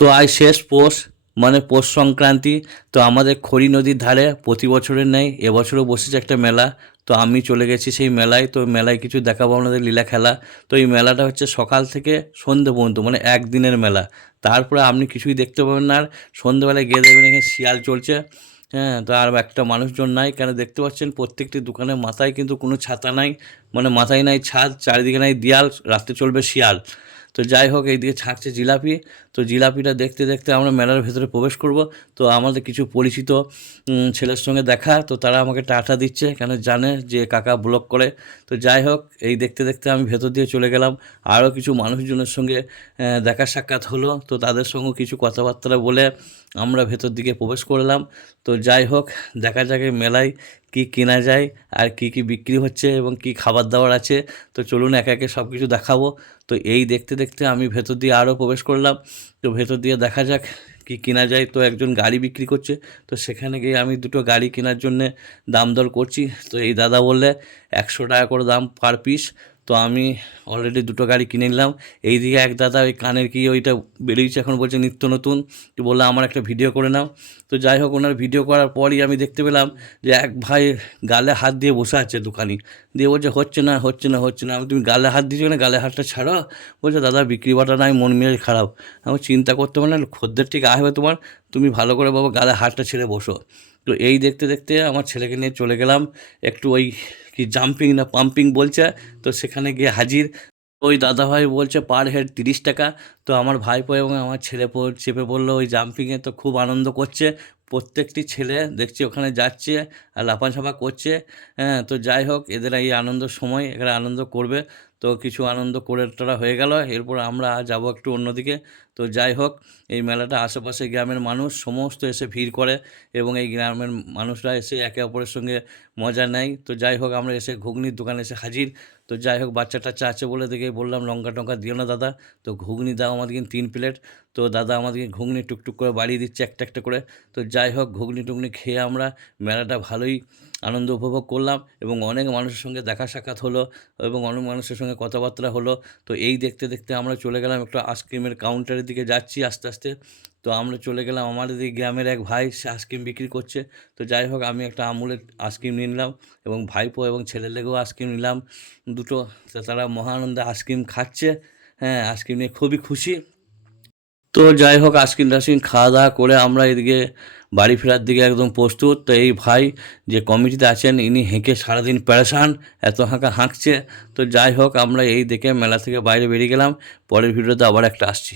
তো আজ শেষ পৌষ, মানে পৌষ সংক্রান্তি। তো আমাদের খড়ি নদীর ধারে প্রতি বছরের ন্যায় এবছরও বসেছে একটা মেলা। তো আমি চলে গেছি সেই মেলায়। তো মেলায় কিছু দেখাবো আপনাদের, লীলা খেলা। তো এই মেলাটা হচ্ছে সকাল থেকে সন্ধে পর্যন্ত, মানে একদিনের মেলা। তারপরে আপনি কিছুই দেখতে পাবেন না। আর সন্ধেবেলায় গিয়ে দেখবেন এখানে শিয়াল চলছে। হ্যাঁ, তো আর একটা মানুষজন নাই, কেন দেখতে পাচ্ছেন প্রত্যেকটি দোকানের মাথায় কিন্তু কোনো ছাতা নাই, মানে মাথায় নাই ছাদ, চারিদিকে নাই দেয়াল, রাস্তায় চলবে শিয়াল। তো যাই হোক, এইদিকে ছাড়ছে জিলাপি। তো জিলাপিটা দেখতে দেখতে আমরা মেলার ভেতরে প্রবেশ করব। তো আমাদের কিছু পরিচিত ছেলের সঙ্গে দেখা, তো তারা আমাকে টাটা দিচ্ছে, কেন জানে যে কাকা ব্লগ করে। তো যাই হোক, এই দেখতে দেখতে আমি ভেতর দিয়ে চলে গেলাম। আরও কিছু মানুষজনের সঙ্গে দেখা সাক্ষাৎ হলো। তো তাদের সঙ্গে কিছু কথাবার্তা বলে আমরা ভেতর দিকে প্রবেশ করলাম। তো যাই হোক, দেখা যাক এই মেলায় কী কেনা যায়, আর কি কি বিক্রি হচ্ছে এবং কি খাবার দাবার আছে। তো চলুন একে একে সব কিছু দেখাবো। তো এই দেখতে দেখতে আমি ভেতর দিয়ে আরও প্রবেশ করলাম। তো ভেতর দিয়ে দেখা যাক কি কেনা যায়। তো একজন গাড়ি বিক্রি করছে, তো সেখানে গিয়ে আমি দুটো গাড়ি কেনার জন্যে দাম দর করছি। তো এই দাদা বললে 100 টাকা করে দাম পার পিস। তো আমি অলরেডি দুটো গাড়ি কিনে নিলাম। এইদিকে এক দাদা ওই কানের কি ওইটা বেরিয়েছে, এখন বলছে নিত্য নতুন। তো বললাম আমার একটা ভিডিও করে নাও। তো যাই হোক, ওনার ভিডিও করার পরই আমি দেখতে পেলাম যে এক ভাই গালে হাত দিয়ে বসে আছে দোকানি। দিয়ে বলছে হচ্ছে না হচ্ছে না হচ্ছে না। আমি, তুমি গালে হাত দিয়েছো না, গালে হাতটা ছাড়ো। বলছে দাদা বিক্রি বাটা নাই, মন মেজাজ খারাপ। আমি চিন্তা করতে পারি না, খদ্দের ঠিক আসবে তোমার, তুমি ভালো করে বাবা গালে হাতটা ছেড়ে বসো। তো এই দেখতে দেখতে আমার ছেলেকে নিয়ে চলে গেলাম একটু ওই কি জাম্পিং না পাম্পিং বলছে, তো সেখানে গিয়ে হাজির। ওই দাদাভাই বলছে পার হেড 30 টাকা। তো আমার ভাইপো এবং আমার ছেলে চেপে পড়লো ওই জাম্পিংয়ে। তো খুব আনন্দ করছে, প্রত্যেকটি ছেলে দেখছি ওখানে যাচ্ছে আর লাফাঝাপা করছে। হ্যাঁ, তো যাই হোক, এদের এই আনন্দের সময়, এরা আনন্দ করবে। তো কিছু আনন্দ করে তোরা হয়ে গেল, এরপর আমরা যাব একটু অন্যদিকে। তো যাই হোক, এই মেলাটা আশেপাশে গ্রামের মানুষ সমস্ত এসে ভিড় করে, এবং এই গ্রামের মানুষরা এসে একে অপরের সঙ্গে মজা নেয়। তো যাই হোক, আমরা এসে ঘুগনির দোকানে এসে হাজির। তো যাই হোক, বাচ্চা টাচ্চা আছে বলে দেখে বললাম লঙ্কা টঙ্কা দিও না দাদা। তো ঘুগনি দাও আমাদেরকে 3 প্লেট। তো দাদা আমাদেরকে ঘুগনি টুকটুক করে বাড়িয়ে দিচ্ছে একটা একটা করে। তো যাই হোক, ঘুগনি টুগনি খেয়ে আমরা মেলাটা ভালোই আনন্দ উপভোগ করলাম, এবং অনেক মানুষের সঙ্গে দেখা সাক্ষাৎ হলো, এবং অনেক মানুষের সঙ্গে কথাবার্তা হলো। তো এই দেখতে দেখতে আমরা চলে গেলাম একটু আইসক্রিমের কাউন্টারের দিকে, যাচ্ছি আস্তে আস্তে। তো আমরা চলে গেলাম, আমাদের এই গ্রামের এক ভাই সে আইসক্রিম বিক্রি করছে। তো যাই হোক, আমি একটা আমুলের আইসক্রিম নিয়ে নিলাম, এবং ভাইপো এবং ছেলের লেগেও আইসক্রিম নিলাম দুটো। তো তারা মহা আনন্দে আইসক্রিম খাচ্ছে। হ্যাঁ, আইসক্রিম নিয়ে খুবই খুশি। তো যাই হোক, আইসক্রিম টাইসক্রিম খাওয়া দাওয়া করে আমরা এদিকে বাড়ি ফেরার দিকে একদম প্রস্তুত। তো এই ভাই যে কমিটিতে আছেন, ইনি হেঁকে সারাদিন পেরেশান, এত হাঁকছে। তো যাই হোক, আমরা এই দেখে মেলা থেকে বাইরে বেরিয়ে গেলাম। পরের ভিডিওতে আবার একটা আসছি।